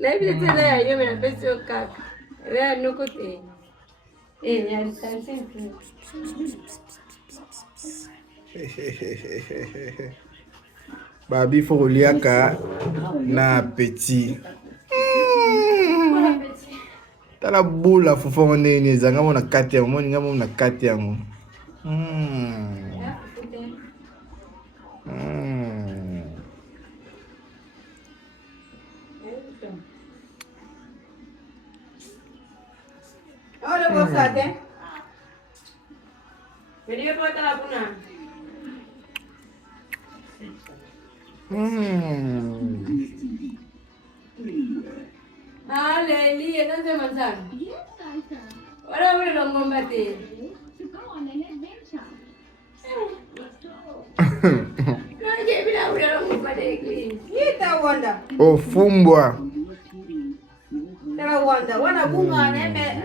Na hivi tena ya hiyo na pesa kaka. Wewe nukote. Ya santi. Babi foliaka na petit. Tala bula fufongo nini zanga mona kati ya moni ngamo na kati ya mo. Ahora posate. Venía por la puna. Hallelujah, no se manzan. Ahora voy a combatir. Ofumbwa. Tara wanda, wana bunga neme.